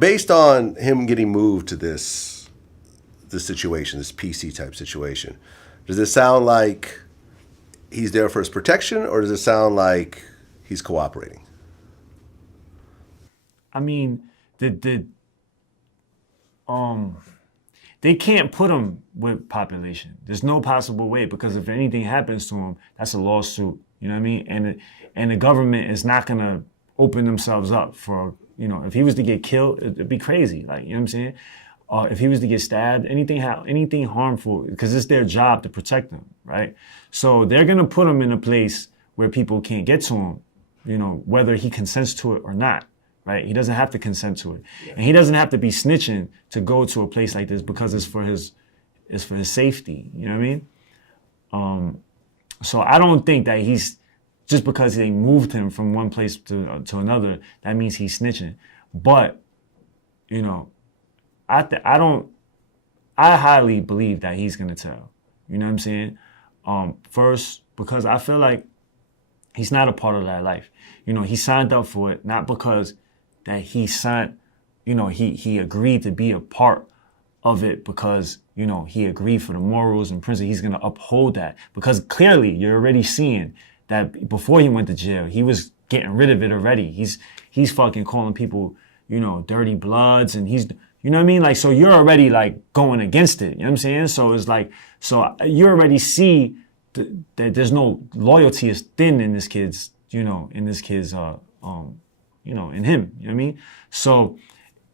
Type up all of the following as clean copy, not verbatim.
based on him getting moved to this situation, this PC type situation, does it sound like he's there for his protection, or does it sound like he's cooperating? I mean, they can't put him with population. There's no possible way, because if anything happens to him, that's a lawsuit. You know what I mean? And the government is not gonna open themselves up for, you know, if he was to get killed, it'd be crazy. Like, you know what I'm saying? If he was to get stabbed, anything harmful, because it's their job to protect them, right? So they're gonna put him in a place where people can't get to him, you know, whether he consents to it or not. Right? He doesn't have to consent to it. Yeah. And he doesn't have to be snitching to go to a place like this, because it's for his safety. You know what I mean? So I don't think that he's, just because they moved him from one place to another, that means he's snitching. But, you know, I highly believe that he's gonna tell. You know what I'm saying? First, because I feel like he's not a part of that life. You know, he signed up for it, not because that he signed, you know, he agreed to be a part of it because, you know, he agreed for the morals and principles. He's going to uphold that, because clearly you're already seeing that before he went to jail, he was getting rid of it already. He's fucking calling people, you know, dirty bloods, and he's, you know what I mean? Like, so you're already like going against it. You know what I'm saying? So it's like, so you already see that there's no loyalty is thin in this kid's, you know, you know, in him, you know what I mean? So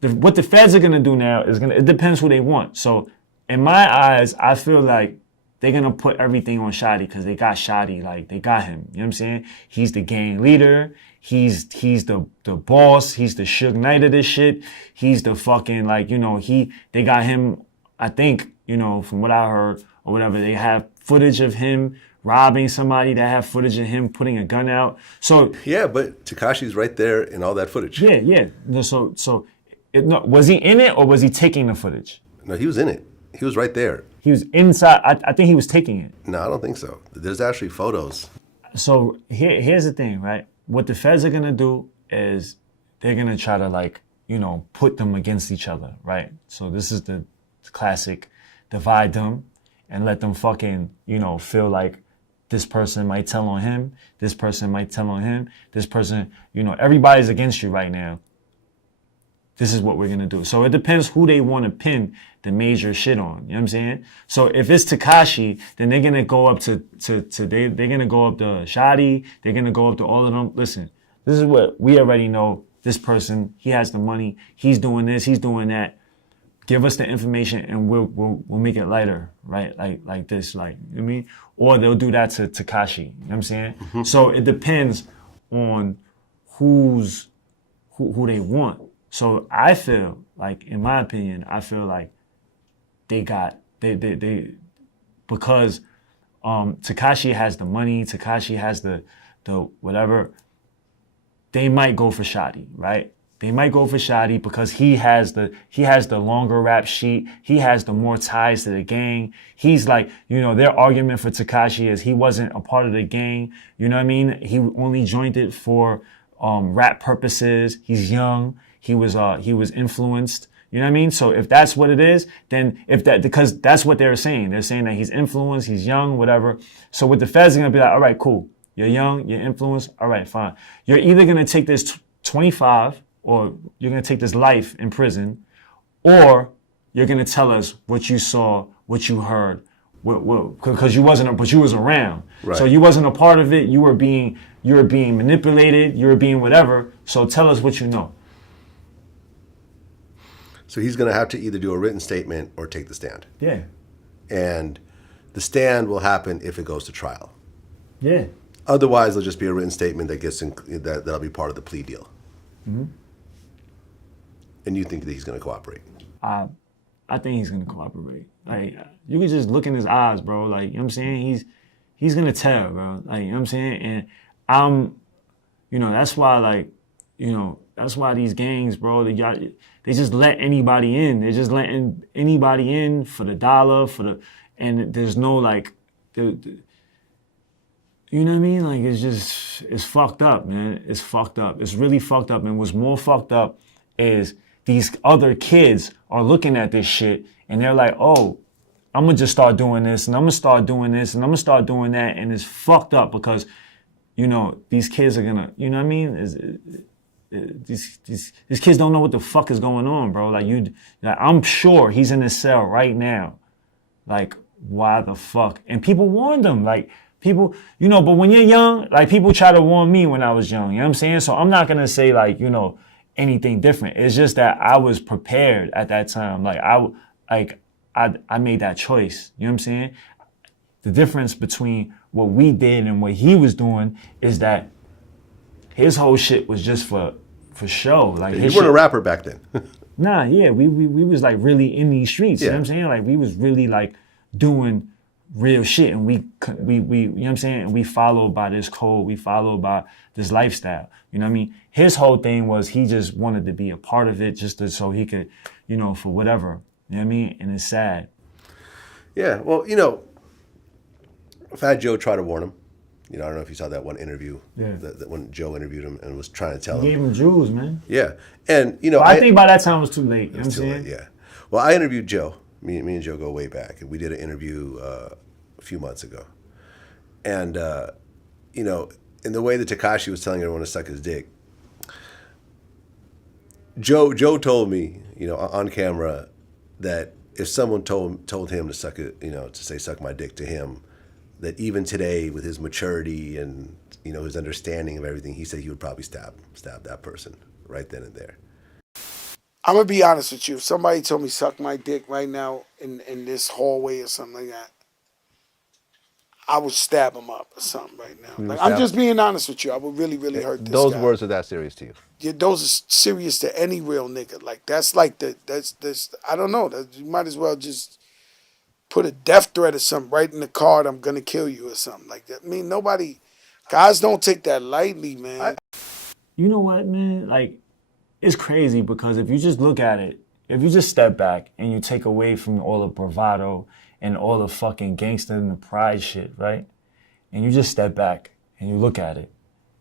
what the feds are going to do now is it depends who they want. So in my eyes, I feel like they're going to put everything on Shotti, because they got Shotti, like they got him, you know what I'm saying? He's the gang leader. He's the boss. He's the Suge Knight of this shit. He's the fucking, like, you know, they got him, I think, you know, from what I heard or whatever, they have footage of him robbing somebody, that have footage of him putting a gun out. So yeah, but Tekashi's right there in all that footage. Yeah. Was he in it, or was he taking the footage? No, he was in it. He was right there. He was inside. I think he was taking it. No, I don't think so. There's actually photos. So here's the thing, right? What the feds are gonna do is they're gonna try to, like, you know, put them against each other, right? So this is the classic divide them and let them fucking, you know, feel like this person might tell on him. This person might tell on him. This person, you know, everybody's against you right now. This is what we're going to do. So it depends who they want to pin the major shit on. You know what I'm saying? So if it's Tekashi, then they're going to go up they're going to go up to Shotti. They're going to go up to all of them. Listen, this is what we already know. This person, he has the money. He's doing this. He's doing that. Give us the information and we'll make it lighter, right? Like this, like, you know what I mean? Or they'll do that to Tekashi, you know what I'm saying? Mm-hmm. So it depends on who they want. So I feel like, in my opinion, I feel like they because Tekashi has the money, Tekashi has the whatever, they might go for Shotti, right? They might go for Shotti because he has the longer rap sheet. He has the more ties to the gang. He's like, you know, their argument for Tekashi is he wasn't a part of the gang. You know what I mean? He only joined it for rap purposes. He's young. He was influenced. You know what I mean? So if that's what it is, then because that's what they're saying. They're saying that he's influenced, he's young, whatever. So with the feds, are gonna be like, all right, cool. You're young, you're influenced. All right, fine. You're either gonna take this 25, or you're going to take this life in prison, or you're going to tell us what you saw, what you heard, because you was around. Right. So you wasn't a part of it. You were being manipulated. You were being whatever. So tell us what you know. So he's going to have to either do a written statement or take the stand. Yeah. And the stand will happen if it goes to trial. Yeah. Otherwise, there'll just be a written statement that'll be part of the plea deal. Mm-hmm. And you think that he's going to cooperate? I think he's going to cooperate. Like, you can just look in his eyes, bro. Like, you know what I'm saying? He's going to tell, bro. Like, you know what I'm saying? And you know, that's why, like, you know, that's why these gangs, bro, they just let anybody in. They're just letting anybody in for the dollar, and there's no, like, you know what I mean? Like, it's fucked up, man. It's fucked up. It's really fucked up. And what's more fucked up is these other kids are looking at this shit and they're like, oh, I'm gonna just start doing this and I'm gonna start doing this and I'm gonna start doing that, and it's fucked up because, these kids are gonna, you know what I mean? These kids don't know what the fuck is going on, bro. Like I'm sure he's in his cell right now. Like, why the fuck? And people warned him, like people, but when you're young, like people try to warn me when I was young, you know what I'm saying? So I'm not gonna say like, anything different. It's just that I was prepared at that time. Like I made that choice. You know what I'm saying? The difference between what we did and what he was doing is that his whole shit was just for show. Like you weren't a rapper back then. Nah, yeah, we was like really in these streets. You know what I'm saying? Like we was really like doing real shit, and we you know what I'm saying? And we followed by this code. We followed by this lifestyle. You know what I mean? His whole thing was he just wanted to be a part of it, so he could, for whatever. You know what I mean? And it's sad. Yeah, well, Fat Joe tried to warn him. I don't know if you saw that one interview, that when Joe interviewed him and was trying to tell him. He gave him jewels, man. Yeah. And, I think by that time it was too late. You know what I'm saying? Late, yeah. Well, I interviewed Joe. Me and Joe go way back. And we did an interview a few months ago. And, in the way that Tekashi was telling everyone to suck his dick, Joe told me, on camera, that if someone told him to suck it, to say suck my dick to him, that even today, with his maturity and his understanding of everything, he said he would probably stab that person right then and there. I'm gonna be honest with you. If somebody told me suck my dick right now in this hallway or something like that, I would stab him up or something right now. Like, I'm just being honest with you. I would really, really hurt this Those guy. words are that serious to you? Yeah, those are serious to any real nigga. Like that's like that's I don't know. You might as well just put a death threat or something right in the card. I'm gonna kill you or something like that. I mean, guys don't take that lightly, man. You know what, man? Like, it's crazy because if you just look at it, if you just step back and you take away from all the bravado and all the fucking gangster and the pride shit, right? And you just step back and you look at it,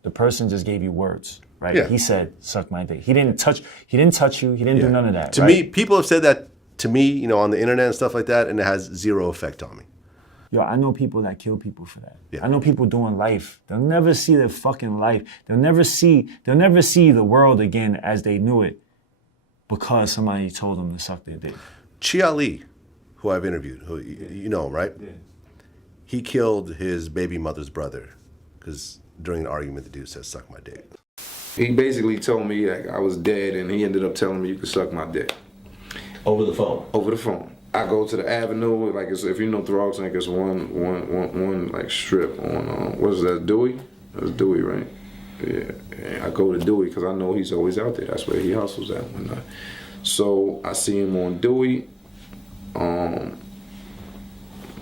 the person just gave you words, right? Yeah. He said, suck my dick. He didn't touch you. He didn't do none of that. To me, people have said that to me, on the internet and stuff like that, and it has zero effect on me. Yo, I know people that kill people for that. Yeah. I know people doing life. They'll never see their fucking life. They'll never see the world again as they knew it because somebody told them to suck their dick. Chia Lee, who I've interviewed, who you know him, right? Yeah. He killed his baby mother's brother because during an argument, the dude said, suck my dick. He basically told me like I was dead, and he ended up telling me you could suck my dick. Over the phone? Over the phone. I go to the avenue, like if you know Throgs, like it's one like strip on, what is that, Dewey? That's Dewey, right? Yeah, and I go to Dewey because I know he's always out there. That's where he hustles at. So I see him on Dewey.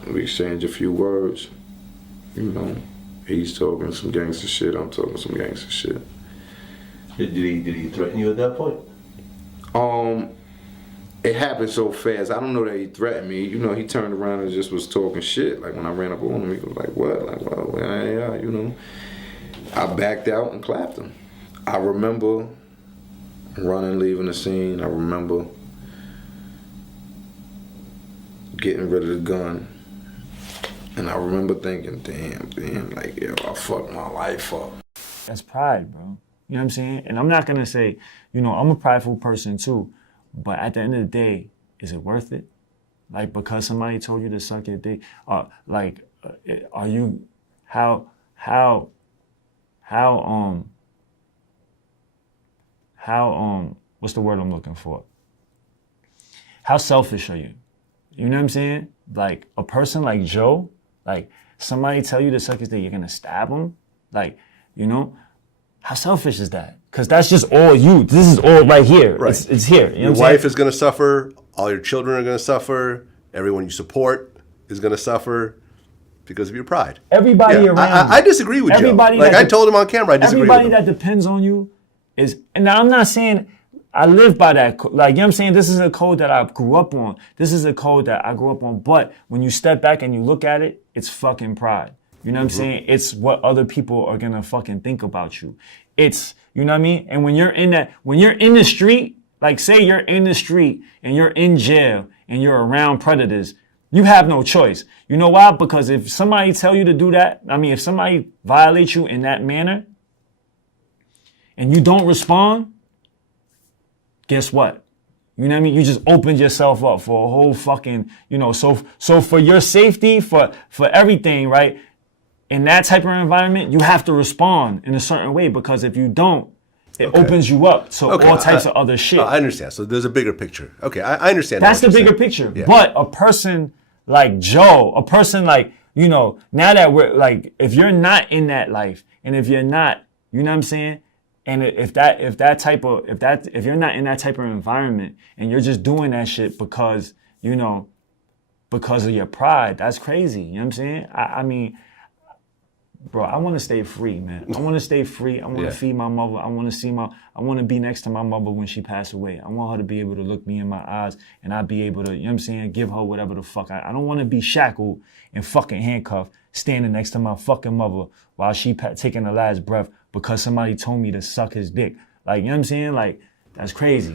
We exchange a few words. He's talking some gangster shit. I'm talking some gangster shit. Did he threaten you at that point? It happened so fast. I don't know that he threatened me. He turned around and just was talking shit. Like when I ran up on him, he was like, "What?" Like, well, yeah. I backed out and clapped him. I remember running, leaving the scene. I remember getting rid of the gun. And I remember thinking, damn, like, yo, I fucked my life up. That's pride, bro. You know what I'm saying? And I'm not going to say, I'm a prideful person too. But at the end of the day, is it worth it? Like, because somebody told you to suck your dick, are you, what's the word I'm looking for? How selfish are you? You know what I'm saying? Like, a person like Joe, like, somebody tell you to suck his dick, you're gonna stab him? Like, how selfish is that? Because that's just all you. This is all right here. Right. It's here. You know Your wife is going to suffer. All your children are going to suffer. Everyone you support is going to suffer because of your pride. Everybody around I disagree with Joe. Like I told him on camera, I disagree with him. Everybody that depends on you is, and now I'm not saying I live by that. Like, you know what I'm saying? This is a code that I grew up on. This is a code that I grew up on. But when you step back and you look at it, it's fucking pride. You know what I'm saying? It's what other people are going to fucking think about you. It's, you know what I mean? And when you're in the street, Like, say you're in the street and you're in jail and you're around predators. You have no choice. You know why? Because if somebody tell you to do that, if somebody violates you in that manner and you don't respond, guess what? You know what I mean? You just opened yourself up for a whole fucking, so for your safety, for everything, right? In that type of environment, you have to respond in a certain way, because if you don't, it opens you up to all types of other shit. I understand. So there's a bigger picture. Okay, I understand. That's the bigger picture. Yeah. But a person like Joe, a person like, now that we're like, if you're not in that life, and if you're not, you know what I'm saying? And if you're not in that type of environment and you're just doing that shit because of your pride, that's crazy. You know what I'm saying? I mean, bro, I want to stay free, man. I want to stay free. I want to feed my mother. I want to be next to my mother when she passed away. I want her to be able to look me in my eyes and I'd be able to, you know what I'm saying, give her whatever the fuck. I don't want to be shackled and fucking handcuffed standing next to my fucking mother while she taking the last breath because somebody told me to suck his dick. Like, you know what I'm saying? Like, that's crazy.